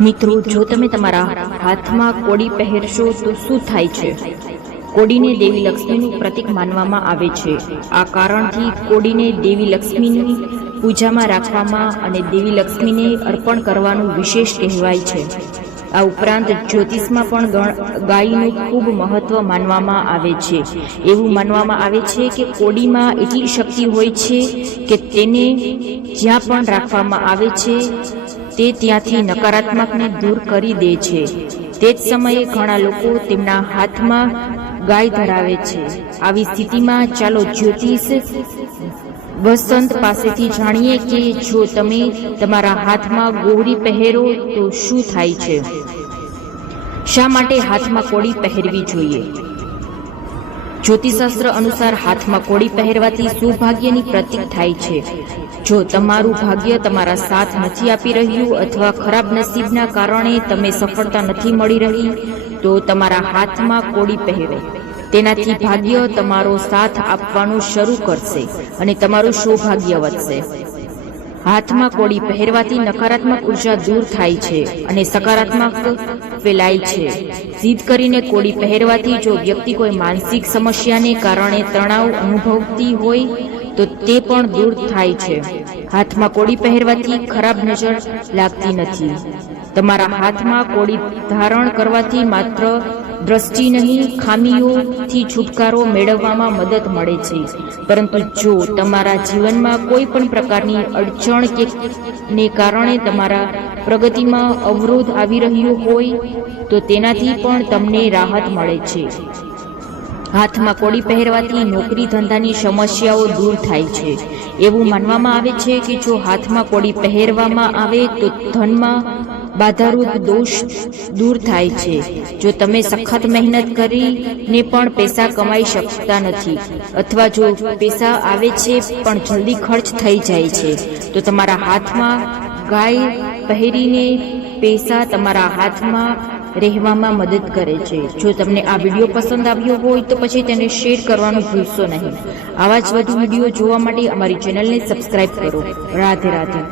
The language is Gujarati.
મિત્રો, જો તમે તમારા હાથમાં કોડી પહેરશો, તો શું થાય છે? કોડીને દેવી લક્ષ્મીનું પ્રતીક માનવામાં આવે છે. આ કારણથી કોડીને દેવી લક્ષ્મીની પૂજામાં રાખવામાં અને દેવી લક્ષ્મીને અર્પણ કરવાનું વિશેષ કહેવાય છે. આ ઉપરાંત જ્યોતિષમાં પણ ગાયનું ખૂબ મહત્વ માનવામાં આવે છે. એવું માનવામાં આવે છે કે કોડીમાં એટલી શક્તિ હોય છે કે તેને જ્યાં પણ રાખવામાં આવે છે તે ત્યાંથી નકારાત્મકને દૂર કરી દે છે. તે જ સમયે ઘણા લોકો તેમના હાથમાં ગાય ધરાવે છે. આવી સ્થિતિમાં ચાલો જ્યોતિષ વસંત પાસેથી જાણીએ કે જો તમે તમારા હાથમાં ગોળી પહેરો તો શું થાય છે? શા માટે હાથમાં કોળી પહેરવી જોઈએ? જ્યોતિષશાસ્ત્ર અનુસાર હાથમાં કોડી પહેરવાથી સૌભાગ્યની પ્રતીક થાય છે. જો તમારું ભાગ્ય તમારા સાથ નથી આપી રહ્યું અથવા ખરાબ નસીબના કારણે તમે સફળતા નથી મળી રહી, તો તમારા હાથમાં કોડી પહેરે. તેનાથી ભાગ્ય તમારો સાથ આપવાનું શરૂ કરશે અને તમારું સૌભાગ્ય વધશે. હાથમાં કોડી પહેરવાથી નકારાત્મક ઊર્જા દૂર થાય છે અને સકારાત્મક ફેલાય છે. સિદ્ધ કરીને કોડી પહેરવાથી જો વ્યક્તિ કોઈ માનસિક સમસ્યાને કારણે તણાવ અનુભવતી હોય, તો તે પણ દૂર થાય છે. હાથમાં કોડી પહેરવાથી ખરાબ નજર લાગતી નથી. તમારા હાથમાં કોડી ધારણ કરવાથી માત્ર દ્રષ્ટિ નહીં ખામીઓથી છુટકારો મેળવવામાં મદદ મળે છે. પરંતુ જો તમારા જીવનમાં કોઈ પણ પ્રકારની અડચણ કે ને કારણે તમારા પ્રગતિમાં અવરોધ આવી રહ્યો હોય, તો તેનાથી પણ તમને રાહત મળે છે. હાથમાં કોડી પહેરવાથી નોકરી ધંધાની સમસ્યાઓ દૂર થાય છે. એવું માનવામાં આવે છે કે જો હાથમાં કોડી પહેરવામાં આવે, તો ધનમાં બાધારૂપ દોષ દૂર થાય છે. જો તમે સખત મહેનત કરીને પણ પૈસા કમાઈ શકતા નથી, અથવા જો પૈસા આવે છે પણ જલ્દી ખર્ચ થઈ જાય છે, તો તમારા હાથમાં ગાય પહેરીને પૈસા તમારા હાથમાં રહેવામાં મદદ કરે છે. જો તમને આ વીડિયો પસંદ આવ્યો હોય તો પછી તેને શેર કરવાનું ભૂલશો નહીં. આવા જ વધુ વીડિયો જોવા માટે અમારી ચેનલને સબસ્ક્રાઇબ કરો. રાધે રાધે.